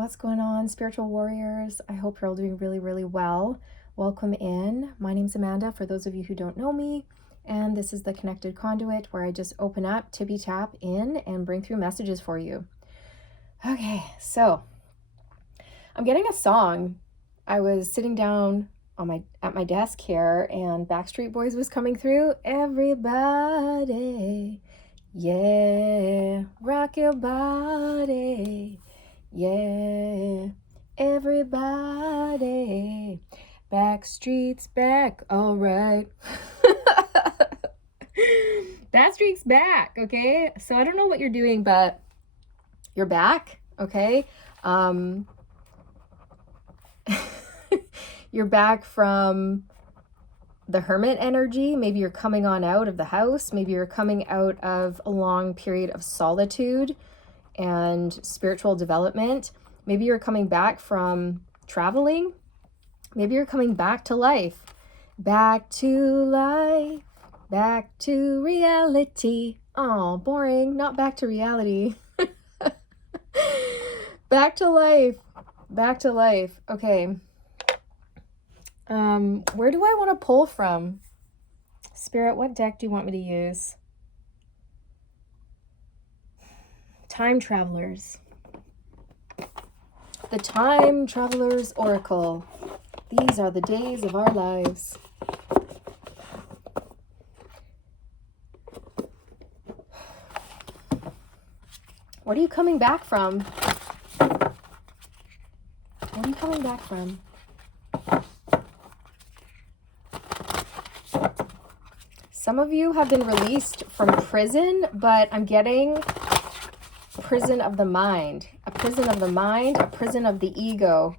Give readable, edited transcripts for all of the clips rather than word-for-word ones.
What's going on, spiritual warriors? I hope you're all doing really, really well. Welcome in. My name's Amanda, for those of you who don't know me, and this is the Connected Conduit, where I just open up, tippy tap in, and bring through messages for you. Okay, so I'm getting a song. I was sitting down at my desk here, and Backstreet Boys was coming through. Everybody, yeah, rock your body. Yeah, everybody, Backstreet's back, all right. Backstreet's back, okay? So I don't know what you're doing, but you're back, okay? You're back from the hermit energy. Maybe you're coming on out of the house. Maybe you're coming out of a long period of solitude and spiritual development. Maybe you're coming back from traveling. Maybe you're coming back to life. Back to life. Back to reality. Oh, boring. Not back to reality. Back to life. Back to life. Okay. Where do I want to pull from? Spirit, what deck do you want me to use? Time Travelers. The Time Travelers Oracle. These are the days of our lives. What are you coming back from? What are you coming back from? Some of you have been released from prison, but I'm getting prison of the mind. A prison of the mind, a prison of the ego.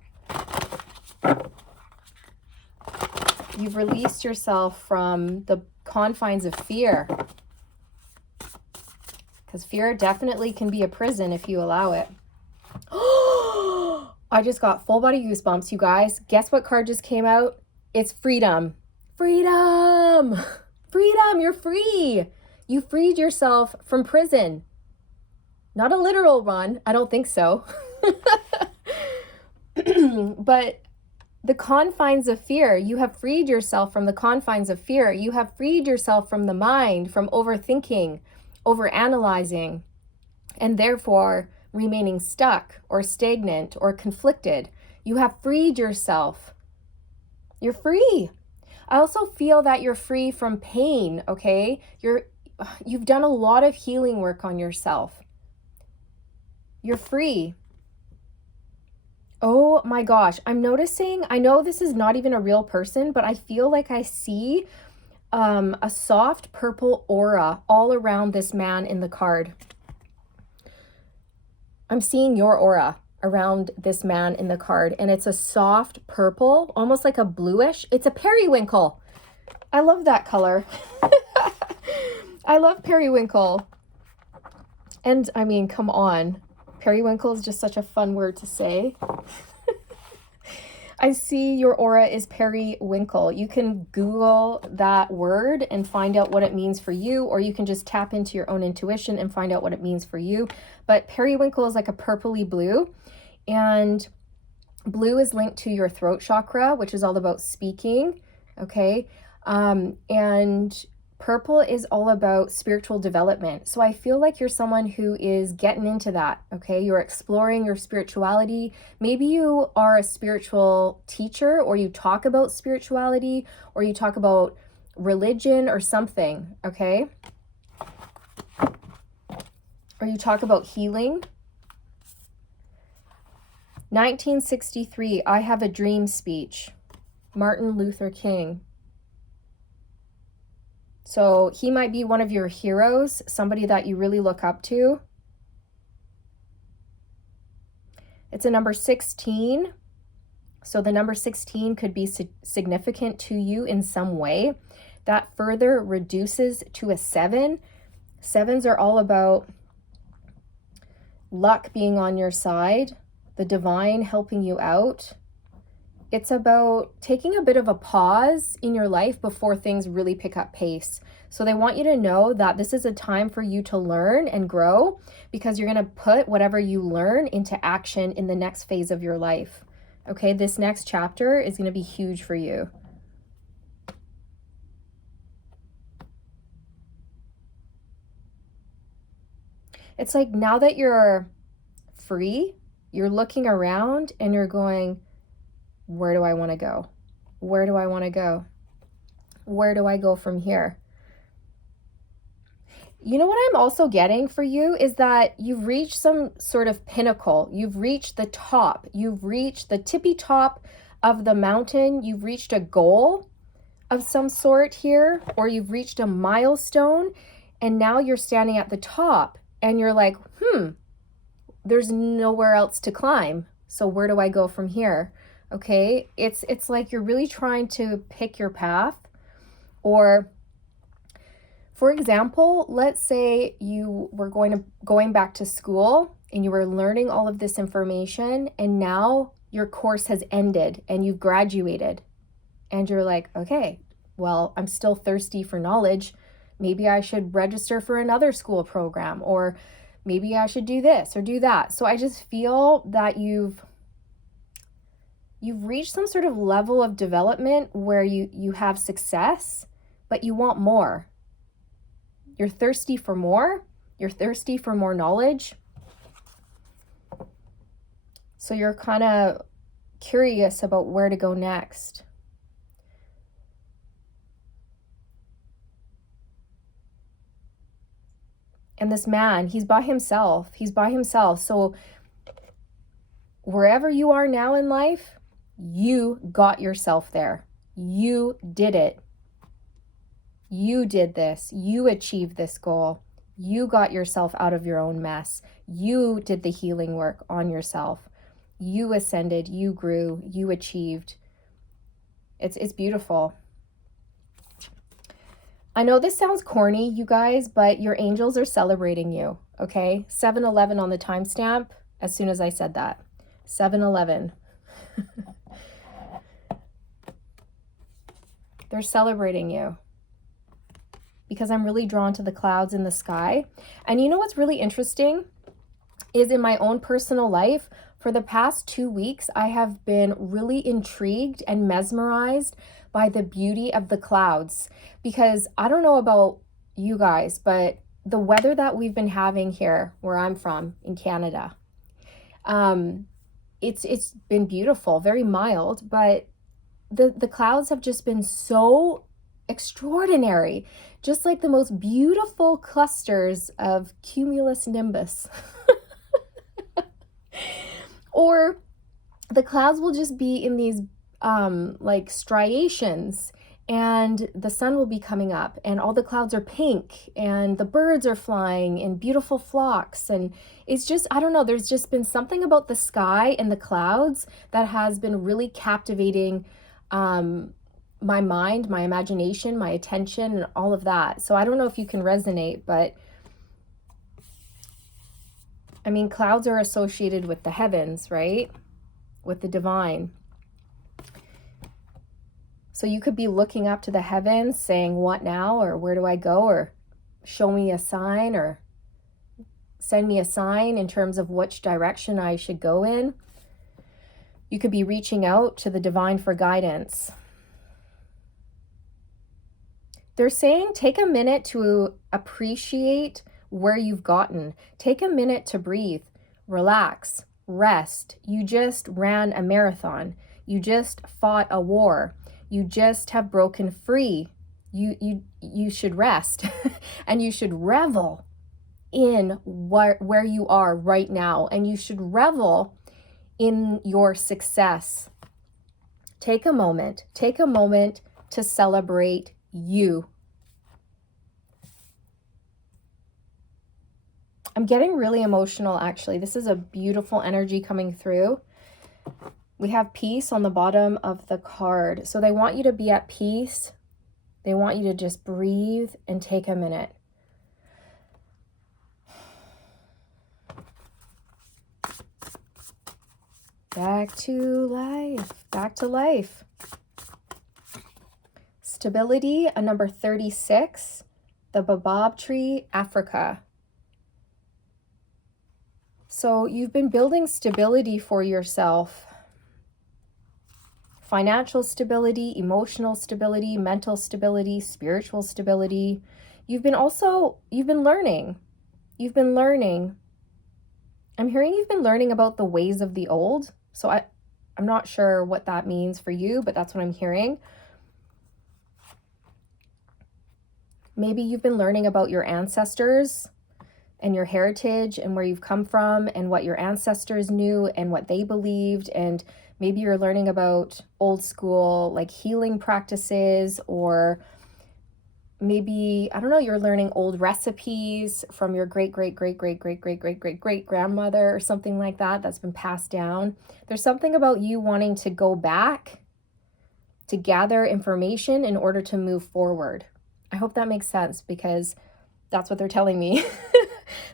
You've released yourself from the confines of fear. Because fear definitely can be a prison if you allow it. I just got full body goosebumps, you guys. Guess what card just came out? It's freedom. Freedom! Freedom, you're free. You freed yourself from prison. Not a literal one. I don't think so. But the confines of fear, you have freed yourself from the confines of fear. You have freed yourself from the mind, from overthinking, overanalyzing, and therefore remaining stuck or stagnant or conflicted. You have freed yourself. You're free. I also feel that you're free from pain, okay? You've done a lot of healing work on yourself. You're free. Oh my gosh, I'm noticing, I know this is not even a real person, but I feel like I see a soft purple aura all around this man in the card. I'm seeing your aura around this man in the card, and it's a soft purple, almost like a bluish. It's a periwinkle. I love that color. I love periwinkle. And I mean, come on. Periwinkle is just such a fun word to say. I see your aura is periwinkle. You can Google that word and find out what it means for you, or you can just tap into your own intuition and find out what it means for you. But periwinkle is like a purpley blue, and blue is linked to your throat chakra, which is all about speaking, okay? And purple is all about spiritual development. So I feel like you're someone who is getting into that, okay? You're exploring your spirituality. Maybe you are a spiritual teacher, or you talk about spirituality, or you talk about religion or something, okay? Or you talk about healing. 1963, I Have a Dream speech. Martin Luther King. So he might be one of your heroes, somebody that you really look up to. It's a number 16. So the number 16 could be significant to you in some way. That further reduces to a 7. 7s are all about luck being on your side, the divine helping you out, It's about taking a bit of a pause in your life before things really pick up pace. So they want you to know that this is a time for you to learn and grow, because you're going to put whatever you learn into action in the next phase of your life. Okay, this next chapter is going to be huge for you. It's like now that you're free, you're looking around and you're going, where do I want to go? Where do I want to go? Where do I go from here? You know what I'm also getting for you is that you've reached some sort of pinnacle. You've reached the top. You've reached the tippy top of the mountain. You've reached a goal of some sort here, or you've reached a milestone, and now you're standing at the top and you're like, there's nowhere else to climb. So where do I go from here? Okay, it's like you're really trying to pick your path. Or for example, let's say you were going back to school and you were learning all of this information, and now your course has ended and you've graduated, and you're like, okay, well, I'm still thirsty for knowledge. Maybe I should register for another school program, or maybe I should do this or do that. So I just feel that you've reached some sort of level of development where you have success, but you want more. You're thirsty for more. You're thirsty for more knowledge. So you're kind of curious about where to go next. And this man, he's by himself. He's by himself. So wherever you are now in life, you got yourself there. You did it. You did this. You achieved this goal. You got yourself out of your own mess. You did the healing work on yourself. You ascended, you grew, you achieved. It's beautiful. I know this sounds corny, you guys, but your angels are celebrating you, okay? 7-Eleven on the timestamp as soon as I said that. 7-Eleven. They're celebrating you, because I'm really drawn to the clouds in the sky. And you know what's really interesting is in my own personal life, for the past 2 weeks, I have been really intrigued and mesmerized by the beauty of the clouds. Because I don't know about you guys, but the weather that we've been having here, where I'm from in Canada, it's been beautiful, very mild, but the clouds have just been so extraordinary, just like the most beautiful clusters of cumulus nimbus. Or the clouds will just be in these like striations, and the sun will be coming up and all the clouds are pink and the birds are flying in beautiful flocks. And it's just, I don't know, there's just been something about the sky and the clouds that has been really captivating my mind, my imagination, my attention, and all of that. So I don't know if you can resonate, but I mean, clouds are associated with the heavens, right? With the divine. So you could be looking up to the heavens saying, what now? Or where do I go? Or show me a sign, or send me a sign in terms of which direction I should go in. You could be reaching out to the divine for guidance. They're saying take a minute to appreciate where you've gotten. Take a minute to breathe, relax, rest. You just ran a marathon. You just fought a war. You just have broken free. You should rest and you should revel in where you are right now, and you should revel in your success. Take a moment to celebrate you. I'm getting really emotional, actually. This is a beautiful energy coming through. We have peace on the bottom of the card. So they want you to be at peace. They want you to just breathe and take a minute. Back to life. Back to life. Stability, a number 36. The baobab tree, Africa. So you've been building stability for yourself. Financial stability, emotional stability, mental stability, spiritual stability. You've been learning. You've been learning. I'm hearing you've been learning about the ways of the old. So I'm not sure what that means for you, but that's what I'm hearing. Maybe you've been learning about your ancestors and your heritage and where you've come from and what your ancestors knew and what they believed. And maybe you're learning about old school like healing practices, or maybe, I don't know, you're learning old recipes from your great grandmother or something like that that's been passed down. There's something about you wanting to go back to gather information in order to move forward. I hope that makes sense, because that's what they're telling me.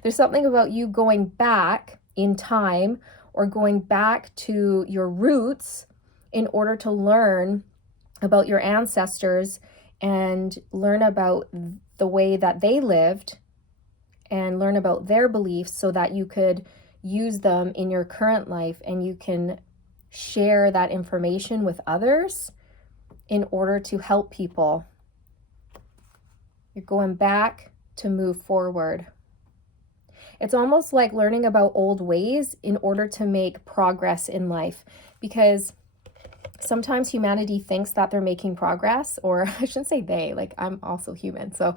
There's something about you going back in time or going back to your roots in order to learn about your ancestors and learn about the way that they lived and learn about their beliefs so that you could use them in your current life and you can share that information with others in order to help people. You're going back to move forward. It's almost like learning about old ways in order to make progress in life, because sometimes humanity thinks that they're making progress, or I shouldn't say they, like I'm also human. So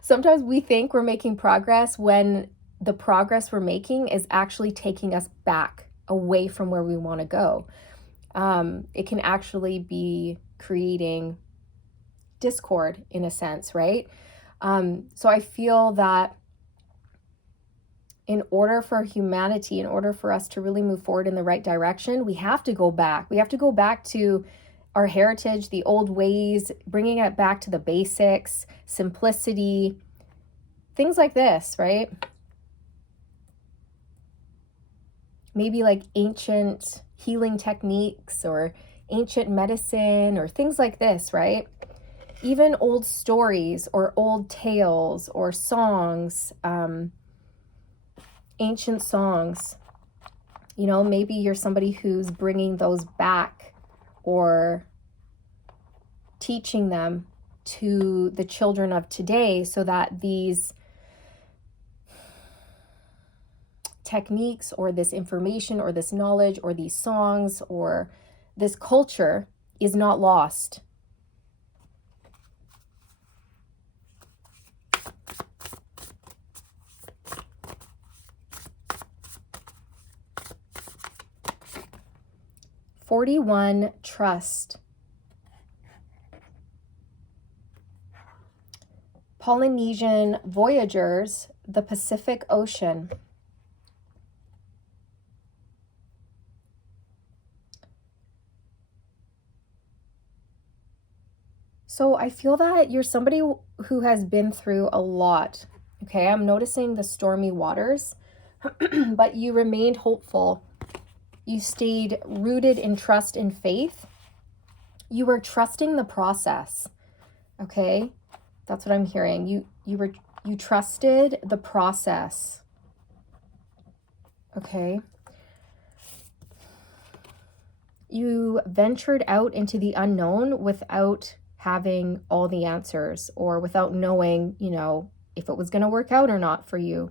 sometimes we think we're making progress when the progress we're making is actually taking us back away from where we want to go. It can actually be creating discord in a sense, right? So I feel that in order for humanity, in order for us to really move forward in the right direction, we have to go back. We have to go back to our heritage, the old ways, bringing it back to the basics, simplicity, things like this, right? Maybe like ancient healing techniques or ancient medicine or things like this, right? Even old stories or old tales or songs, ancient songs. You know, maybe you're somebody who's bringing those back or teaching them to the children of today so that these techniques or this information or this knowledge or these songs or this culture is not lost. "41, trust. Polynesian voyagers, the Pacific Ocean. So I feel that you're somebody who has been through a lot. Okay, I'm noticing the stormy waters, but you remained hopeful. You stayed rooted in trust and faith. You were trusting the process. Okay, that's what I'm hearing. You trusted the process. Okay. You ventured out into the unknown without having all the answers or without knowing, you know, if it was going to work out or not for you.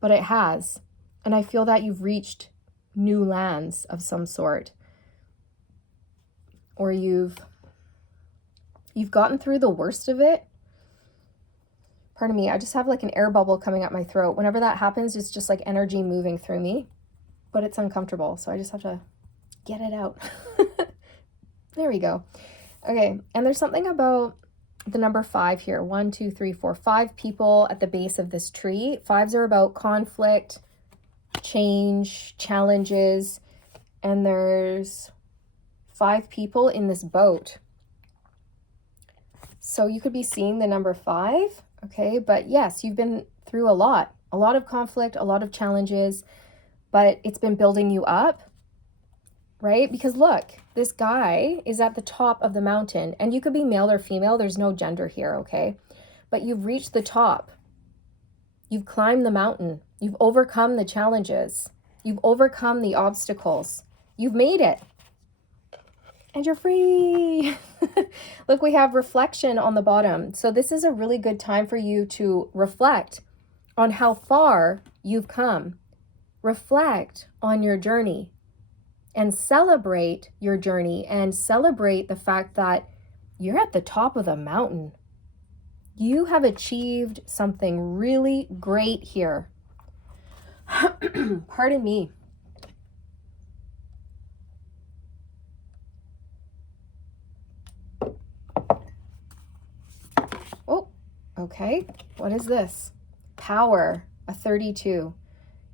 But it has. And I feel that you've reached new lands of some sort. Or you've gotten through the worst of it. Pardon me, I just have like an air bubble coming up my throat. Whenever that happens, it's just like energy moving through me. But it's uncomfortable, so I just have to get it out. There we go. Okay, and there's something about the number 5 here. 1, 2, 3, 4, 5 people at the base of this tree. 5s are about conflict, change, challenges, and there's 5 people in this boat. So you could be seeing the number 5, okay? But yes, you've been through a lot of conflict, a lot of challenges. but it's been building you up, right? Because look, this guy is at the top of the mountain, and you could be male or female. There's no gender here, okay? But you've reached the top. You've climbed the mountain. You've overcome the challenges. You've overcome the obstacles. You've made it. And you're free. Look, we have reflection on the bottom. So this is a really good time for you to reflect on how far you've come. Reflect on your journey and celebrate your journey and celebrate the fact that you're at the top of the mountain. You have achieved something really great here. Pardon me. Oh, okay. What is this? Power, a 32.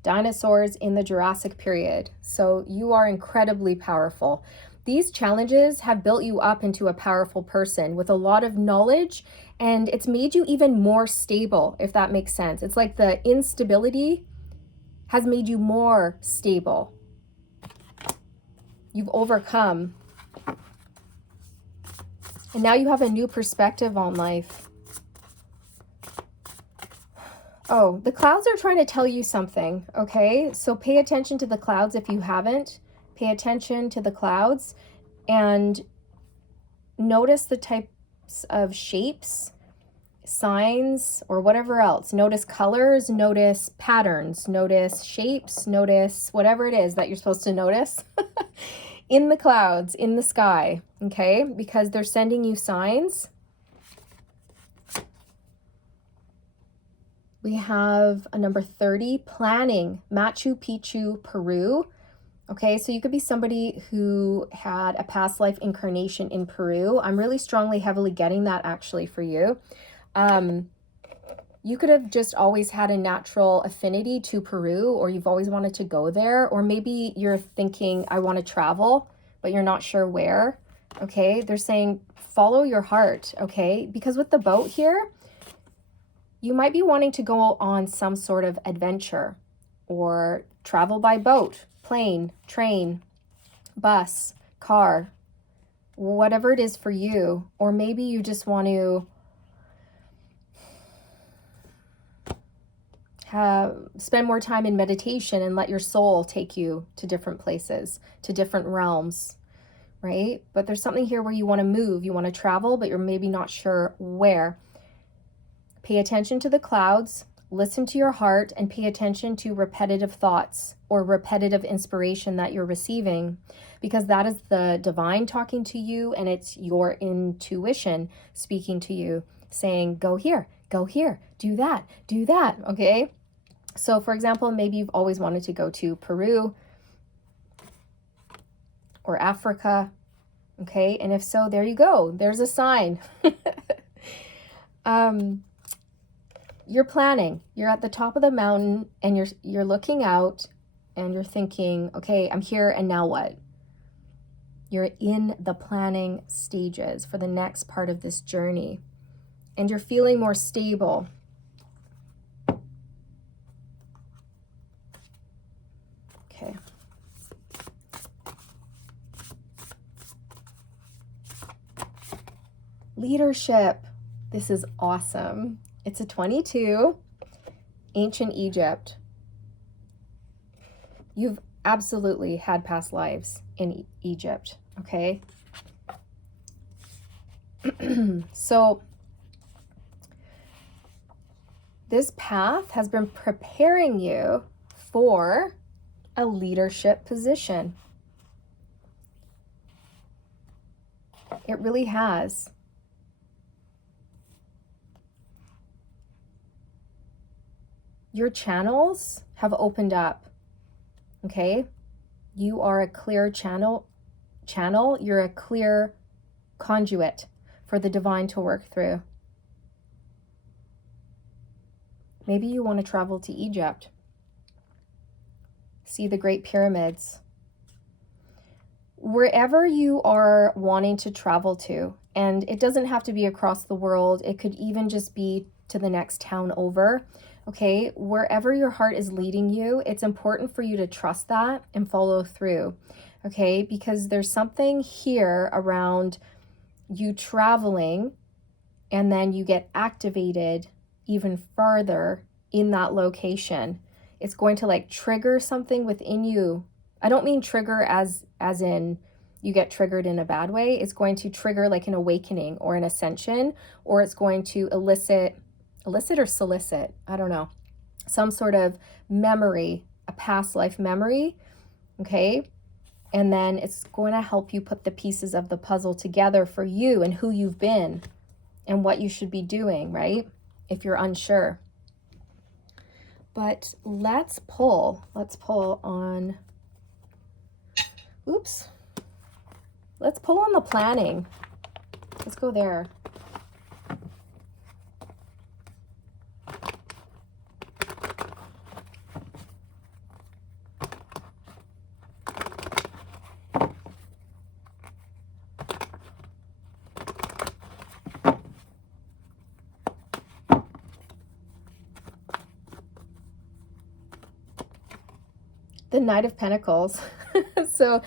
Dinosaurs in the Jurassic period. So you are incredibly powerful. These challenges have built you up into a powerful person with a lot of knowledge, and it's made you even more stable, if that makes sense. It's like the instability has made you more stable. You've overcome. And now you have a new perspective on life. Oh, the clouds are trying to tell you something, okay? So pay attention to the clouds if you haven't. Pay attention to the clouds and notice the types of shapes, signs, or whatever else. Notice colors, notice patterns, notice shapes, notice whatever it is that you're supposed to notice in the clouds, in the sky, okay? Because they're sending you signs. We have a number 30, planning, Machu Picchu, Peru. Okay, so you could be somebody who had a past life incarnation in Peru. I'm really strongly, heavily getting that actually for you. You could have just always had a natural affinity to Peru, or you've always wanted to go there, or maybe you're thinking, I want to travel, but you're not sure where. Okay, they're saying follow your heart, okay? Because with the boat here, you might be wanting to go on some sort of adventure or travel by boat, plane, train, bus, car, whatever it is for you. Or maybe you just want to spend more time in meditation and let your soul take you to different places, to different realms, right? But there's something here where you want to move, you want to travel, but you're maybe not sure where. Pay attention to the clouds, listen to your heart, and pay attention to repetitive thoughts or repetitive inspiration that you're receiving, because that is the divine talking to you, and it's your intuition speaking to you, saying, go here, do that, okay? So for example, maybe you've always wanted to go to Peru or Africa, okay? And if so, there you go. There's a sign. You're planning. You're at the top of the mountain and you're looking out and you're thinking, okay, I'm here and now what? You're in the planning stages for the next part of this journey. And you're feeling more stable. Okay. Leadership. This is awesome. It's a 22, ancient Egypt. You've absolutely had past lives in Egypt, okay? So this path has been preparing you for a leadership position. It really has. Your channels have opened up, okay? You are a clear channel. You're a clear conduit for the divine to work through. Maybe you want to travel to Egypt, see the Great Pyramids. Wherever you are wanting to travel to, and it doesn't have to be across the world, it could even just be to the next town over. Okay, wherever your heart is leading you, it's important for you to trust that and follow through. Okay, because there's something here around you traveling and then you get activated even farther in that location. It's going to like trigger something within you. I don't mean trigger as in you get triggered in a bad way. It's going to trigger like an awakening or an ascension, or it's going to elicit or solicit, I don't know, some sort of memory, a past life memory, okay? And then it's going to help you put the pieces of the puzzle together for you and who you've been and what you should be doing, right? If you're unsure. But let's pull on, let's pull on the planning. Let's go there. The Knight of Pentacles. So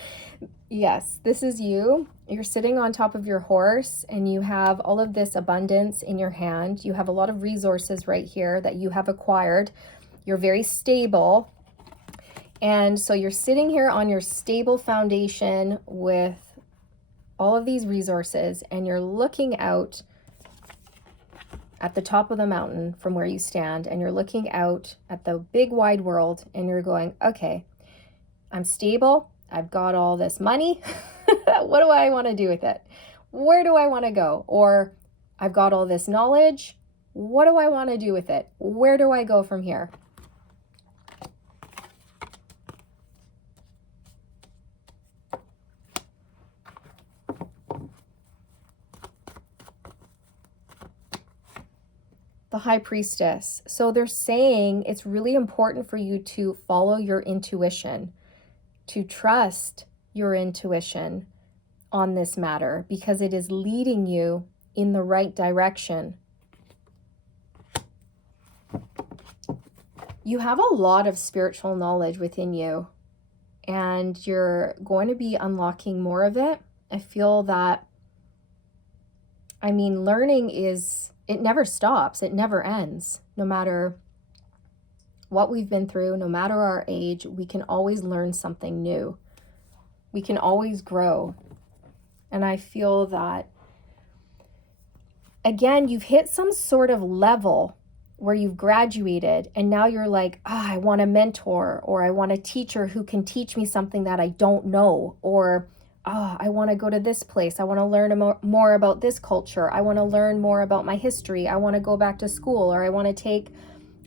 yes, this is you. You're sitting on top of your horse and you have all of this abundance in your hand. You have a lot of resources right here that you have acquired. You're very stable. And so you're sitting here on your stable foundation with all of these resources, and you're looking out at the top of the mountain from where you stand, and you're looking out at the big wide world, and you're going, okay, I'm stable. I've got all this money. What do I want to do with it? Where do I want to go? Or I've got all this knowledge. What do I want to do with it? Where do I go from here? The High Priestess. So they're saying it's really important for you to follow your intuition, to trust your intuition on this matter, because it is leading you in the right direction. You have a lot of spiritual knowledge within you, and you're going to be unlocking more of it. I feel that, I mean, learning it never stops. It never ends. No matter what we've been through, no matter our age, we can always learn something new. We can always grow. And I feel that, again, you've hit some sort of level where you've graduated and now you're like, I want a mentor, or I want a teacher who can teach me something that I don't know, or I want to go to this place. I want to learn more about this culture. I want to learn more about my history. I want to go back to school, or I want to take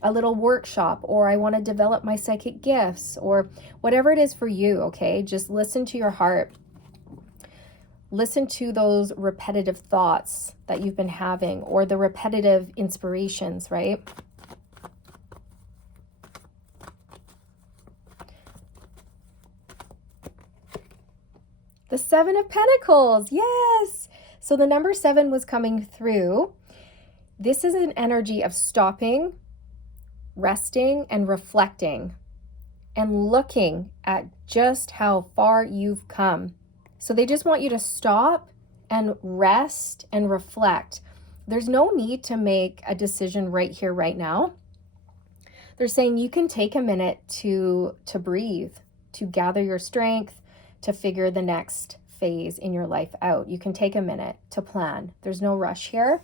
a little workshop, or I want to develop my psychic gifts, or whatever it is for you, okay? Just listen to your heart. Listen to those repetitive thoughts that you've been having, or the repetitive inspirations, right? The Seven of Pentacles, yes! So the number 7 was coming through. This is an energy of stopping, resting, and reflecting, and looking at just how far you've come. So they just want you to stop and rest and reflect. There's no need to make a decision right here, right now. They're saying you can take a minute to breathe, to gather your strength, to figure the next phase in your life out. You can take a minute to plan. There's no rush here.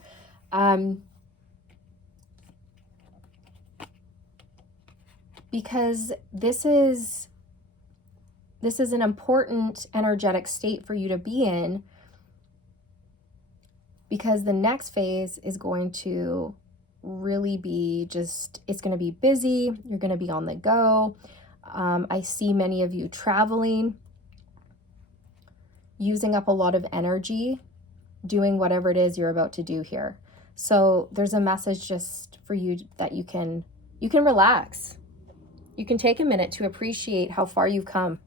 Because this is an important energetic state for you to be in, because the next phase is going to really be it's going to be busy. You're going to be on the go. I see many of you traveling, using up a lot of energy, doing whatever it is you're about to do here. So there's a message just for you that you can relax. You can take a minute to appreciate how far you've come.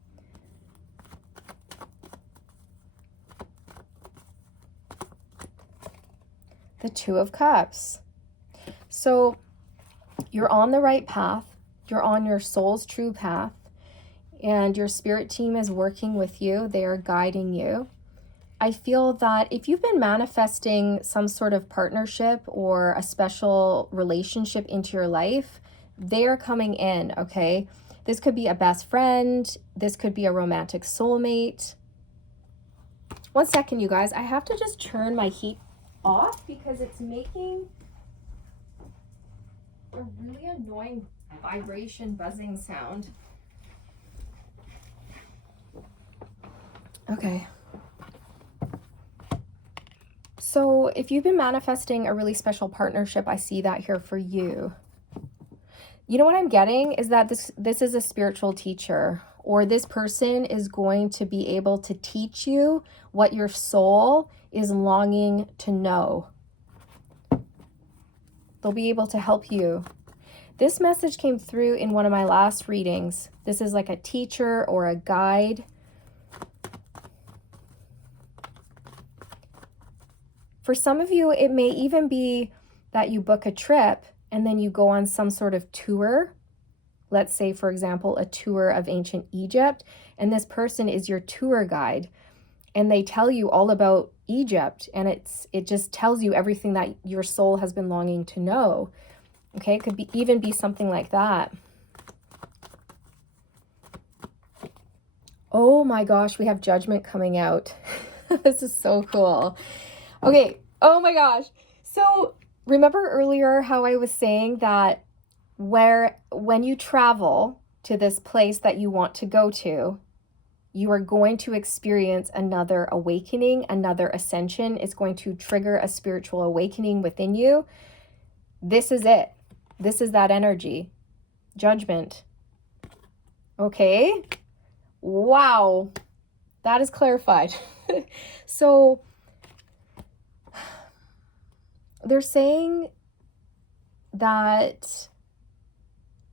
The Two of Cups. So You're on the right path. You're on your soul's true path. And your spirit team is working with you. They are guiding you. I feel that if you've been manifesting some sort of partnership or a special relationship into your life, they are coming in, okay? This could be a best friend. This could be a romantic soulmate. One second, you guys. I have to just turn my heat off because it's making a really annoying vibration buzzing sound. Okay. So if you've been manifesting a really special partnership, I see that here for you. You know what I'm getting is that this is a spiritual teacher, or this person is going to be able to teach you what your soul is longing to know. They'll be able to help you. This message came through in one of my last readings. This is like a teacher or a guide. For some of you, it may even be that you book a trip and then you go on some sort of tour. Let's say, for example, a tour of ancient Egypt, and this person is your tour guide, and they tell you all about Egypt, and it just tells you everything that your soul has been longing to know. Okay, it could even be something like that. Oh my gosh, we have judgment coming out. This is so cool. Okay, oh my gosh. So remember earlier how I was saying that when you travel to this place that you want to go to, you are going to experience another awakening, another ascension. It's going to trigger a spiritual awakening within you. This is it. This is that energy. Judgment. Okay. Wow. That is clarified. So they're saying that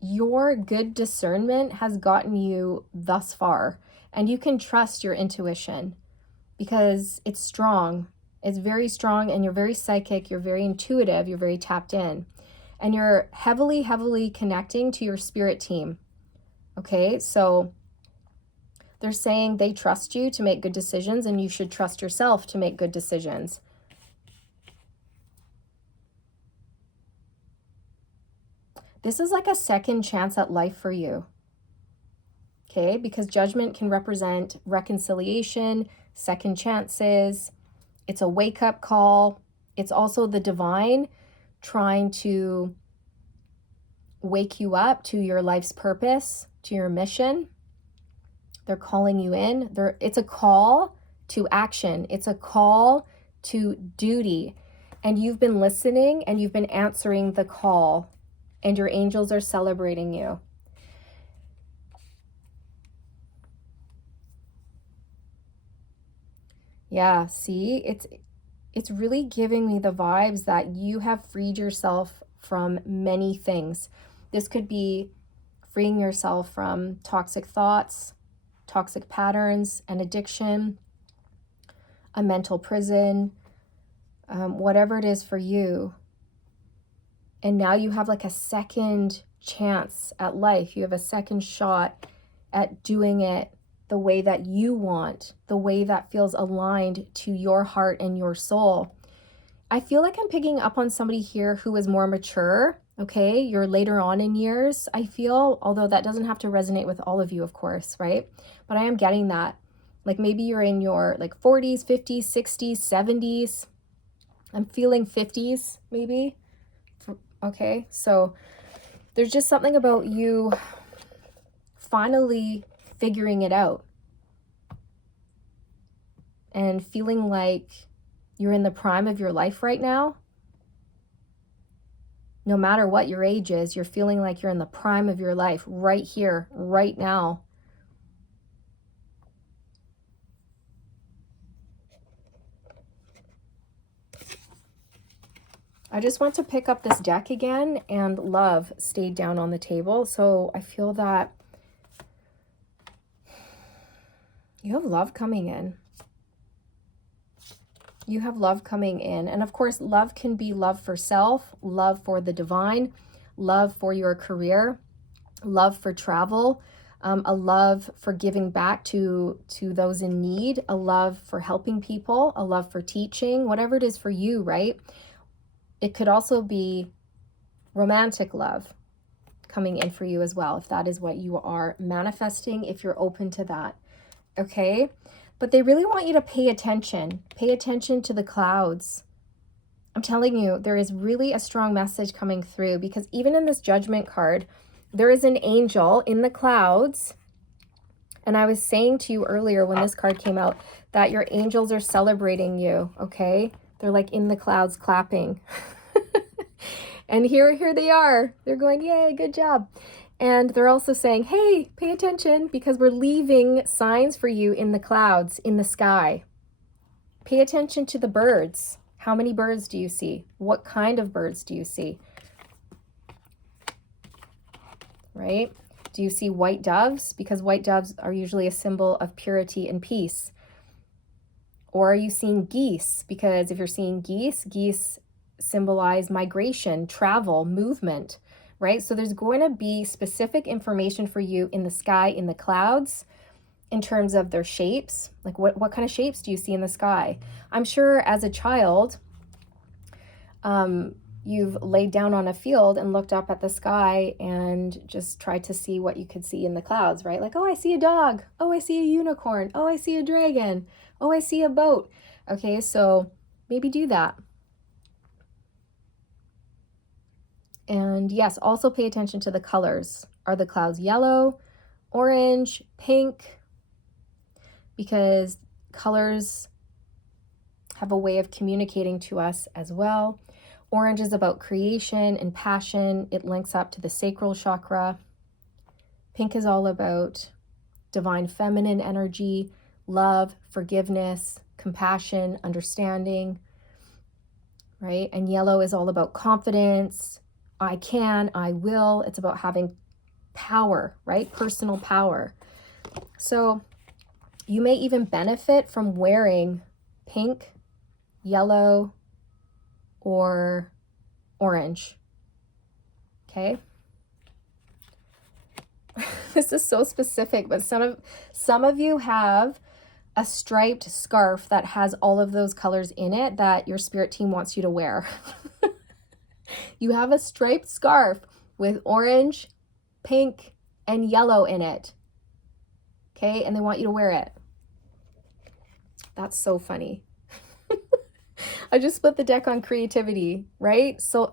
your good discernment has gotten you thus far, and you can trust your intuition because it's strong. It's very strong, and you're very psychic, you're very intuitive, you're very tapped in, and you're heavily, heavily connecting to your spirit team. Okay, so they're saying they trust you to make good decisions, and you should trust yourself to make good decisions. This is like a second chance at life for you. Okay, because judgment can represent reconciliation, second chances. It's a wake-up call. It's also the divine trying to wake you up to your life's purpose, to your mission. They're calling you in. It's a call to action. It's a call to duty. And you've been listening and you've been answering the call, and your angels are celebrating you. Yeah, see, it's really giving me the vibes that you have freed yourself from many things. This could be freeing yourself from toxic thoughts, toxic patterns, an addiction, a mental prison, whatever it is for you. And now you have like a second chance at life. You have a second shot at doing it the way that you want, the way that feels aligned to your heart and your soul. I feel like I'm picking up on somebody here who is more mature, okay? You're later on in years, I feel, although that doesn't have to resonate with all of you, of course, right? But I am getting that. Like maybe you're in your like 40s, 50s, 60s, 70s. I'm feeling 50s maybe. Okay, so there's just something about you finally figuring it out and feeling like you're in the prime of your life right now. No matter what your age is, you're feeling like you're in the prime of your life right here, right now. I just went to pick up this deck again, and love stayed down on the table. So I feel that you have love coming in. You have love coming in. And of course, love can be love for self, love for the divine, love for your career, love for travel, a love for giving back to those in need, a love for helping people, a love for teaching, whatever it is for you, right? It could also be romantic love coming in for you as well, if that is what you are manifesting, if you're open to that, okay? But they really want you to pay attention to the clouds. I'm telling you, there is really a strong message coming through, because even in this Judgment card, there is an angel in the clouds. And I was saying to you earlier when this card came out that your angels are celebrating you, okay? They're like in the clouds clapping. And here they are. They're going, yay, good job. And they're also saying, hey, pay attention, because we're leaving signs for you in the clouds, in the sky. Pay attention to the birds. How many birds do you see? What kind of birds do you see? Right? Do you see white doves? Because white doves are usually a symbol of purity and peace. Or are you seeing geese? Because if you're seeing geese symbolize migration, travel, movement, right? So there's going to be specific information for you in the sky, in the clouds, in terms of their shapes. Like what kind of shapes do you see in the sky? I'm sure as a child, you've laid down on a field and looked up at the sky and just tried to see what you could see in the clouds, right? Like, oh, I see a dog. Oh, I see a unicorn. Oh, I see a dragon. Oh, I see a boat. Okay, so maybe do that. And yes, also pay attention to the colors. Are the clouds yellow, orange, pink? Because colors have a way of communicating to us as well. Orange is about creation and passion. It links up to the sacral chakra. Pink is all about divine feminine energy, love, forgiveness, compassion, understanding, right? And yellow is all about confidence. I can, I will. It's about having power, right? Personal power. So you may even benefit from wearing pink, yellow, or orange. Okay? This is so specific, but some of you have a striped scarf that has all of those colors in it that your spirit team wants you to wear. You have a striped scarf with orange, pink, and yellow in it. Okay? And they want you to wear it. That's so funny. I just split the deck on creativity, right? So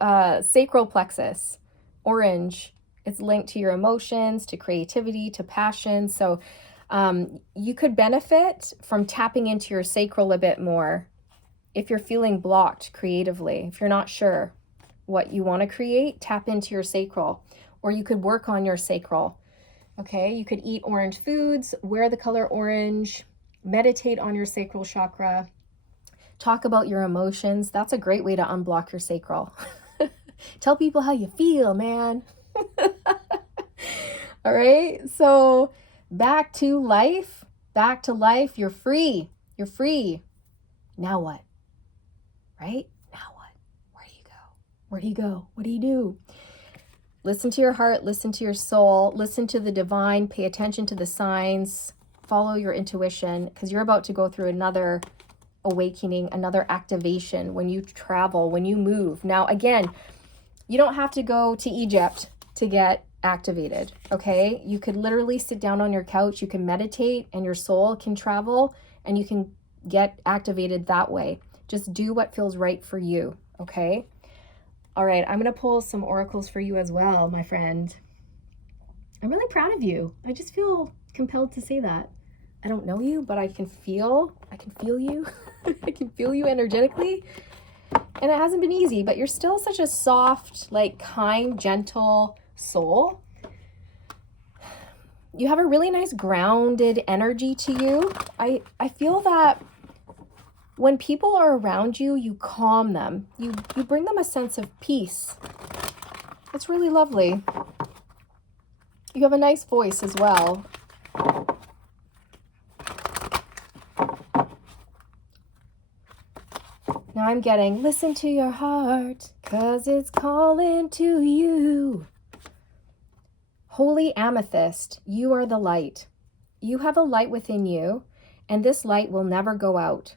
sacral plexus, orange. It's linked to your emotions, to creativity, to passion. So you could benefit from tapping into your sacral a bit more if you're feeling blocked creatively. If you're not sure what you want to create, tap into your sacral. Or you could work on your sacral. Okay, you could eat orange foods, wear the color orange, meditate on your sacral chakra, talk about your emotions. That's a great way to unblock your sacral. Tell people how you feel, man. All right, so back to life. You're free. You're free. Now what? Right? Now what? Where do you go? Where do you go? What do you do? Listen to your heart, listen to your soul, listen to the divine, pay attention to the signs, follow your intuition, because you're about to go through another awakening, another activation when you travel, when you move. Now, again, you don't have to go to Egypt to get activated, okay? You could literally sit down on your couch, you can meditate, and your soul can travel, and you can get activated that way. Just do what feels right for you, okay? All right, I'm going to pull some oracles for you as well, my friend. I'm really proud of you. I just feel compelled to say that. I don't know you, but I can feel you. I can feel you energetically. And it hasn't been easy, but you're still such a soft, like kind, gentle soul. You have a really nice grounded energy to you. I feel that when people are around you, you calm them. You bring them a sense of peace. It's really lovely. You have a nice voice as well. Now I'm getting, listen to your heart, 'cause it's calling to you. Holy amethyst, you are the light. You have a light within you, and this light will never go out.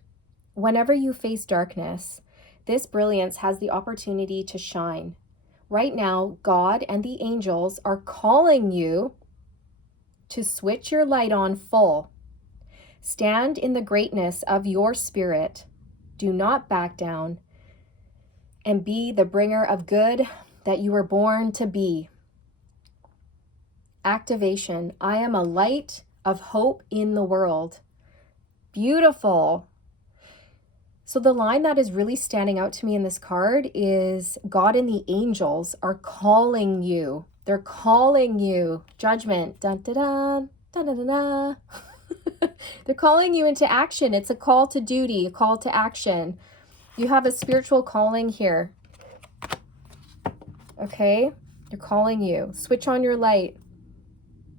Whenever you face darkness, this brilliance has the opportunity to shine. Right now, God and the angels are calling you to switch your light on full. Stand in the greatness of your spirit. Do not back down, and be the bringer of good that you were born to be. Activation. I am a light of hope in the world. Beautiful. So the line that is really standing out to me in this card is God and the angels are calling you. They're calling you. Judgment. Dun, dun, dun, dun, dun, dun, dun. They're calling you into action. It's a call to duty, a call to action. You have a spiritual calling here. Okay? They're calling you. Switch on your light.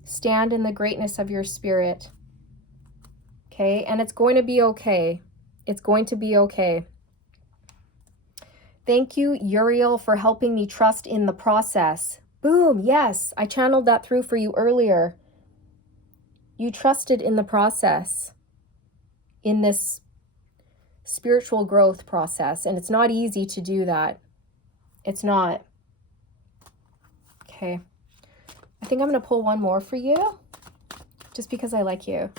Stand in the greatness of your spirit. Okay? And it's going to be okay. It's going to be okay. Thank you, Uriel, for helping me trust in the process. Boom. Yes, I channeled that through for you earlier. You trusted in the process, in this spiritual growth process. And it's not easy to do that. It's not. Okay. I think I'm going to pull one more for you, just because I like you.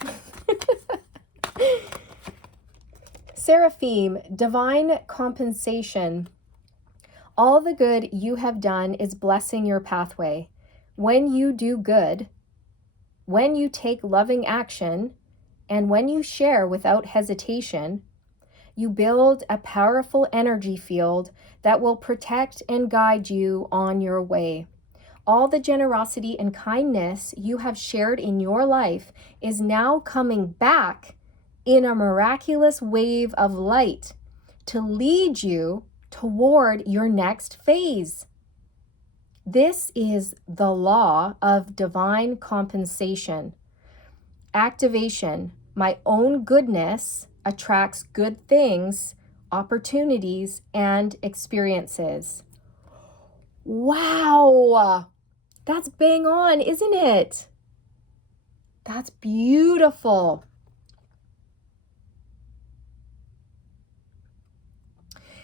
Seraphim, divine compensation. All the good you have done is blessing your pathway. When you do good, when you take loving action, and when you share without hesitation, you build a powerful energy field that will protect and guide you on your way. All the generosity and kindness you have shared in your life is now coming back in a miraculous wave of light to lead you toward your next phase. This is the law of divine compensation. Activation. My own goodness attracts good things, opportunities, and experiences. Wow! That's bang on, isn't it? That's beautiful.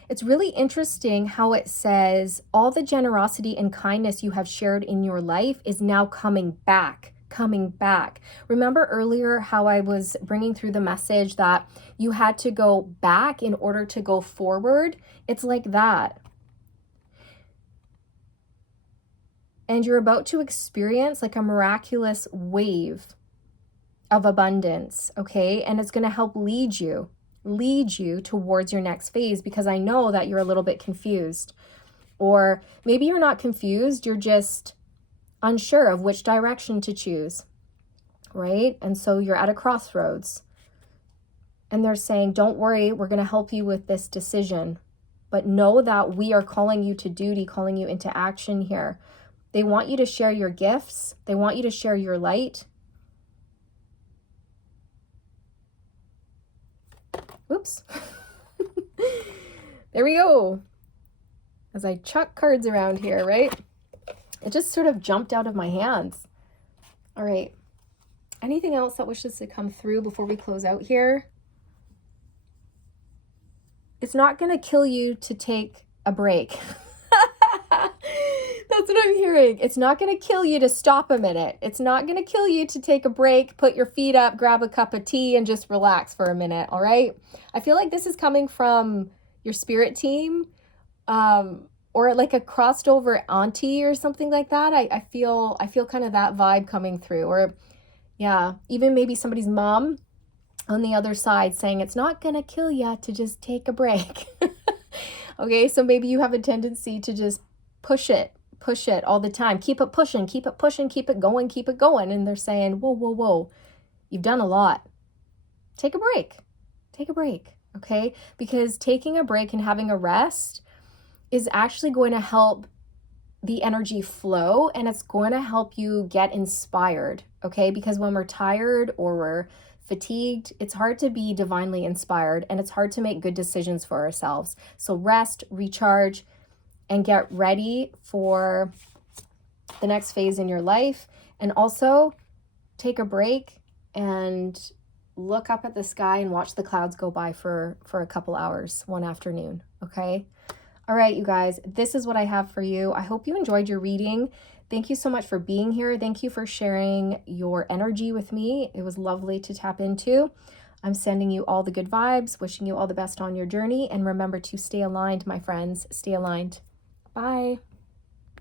It's really interesting how it says all the generosity and kindness you have shared in your life is now coming back. Remember earlier how I was bringing through the message that you had to go back in order to go forward? It's like that. And you're about to experience like a miraculous wave of abundance, okay? And it's going to help lead you towards your next phase, because I know that you're a little bit confused. Or maybe you're not confused, you're just unsure of which direction to choose, right? And so you're at a crossroads. And they're saying, don't worry, we're going to help you with this decision. But know that we are calling you to duty, calling you into action here. They want you to share your gifts. They want you to share your light. Oops. There we go. As I chuck cards around here, right? It just sort of jumped out of my hands. All right. Anything else that wishes to come through before we close out here? It's not going to kill you to take a break. That's what I'm hearing. It's not going to kill you to stop a minute. It's not going to kill you to take a break, put your feet up, grab a cup of tea, and just relax for a minute, all right? I feel like this is coming from your spirit team, or like a crossed over auntie or something like that. I feel kind of that vibe coming through. Or yeah, even maybe somebody's mom on the other side saying it's not going to kill you to just take a break. Okay, so maybe you have a tendency to just push it all the time. Keep it pushing, keep it going. And they're saying, whoa, you've done a lot. Take a break, okay? Because taking a break and having a rest is actually going to help the energy flow, and it's going to help you get inspired, okay? Because when we're tired or we're fatigued, it's hard to be divinely inspired, and it's hard to make good decisions for ourselves. So rest, recharge, and get ready for the next phase in your life. And also take a break and look up at the sky and watch the clouds go by for a couple hours one afternoon, okay? All right, you guys, this is what I have for you. I hope you enjoyed your reading. Thank you so much for being here. Thank you for sharing your energy with me. It was lovely to tap into. I'm sending you all the good vibes, wishing you all the best on your journey, and remember to stay aligned, my friends. Stay aligned. Bye.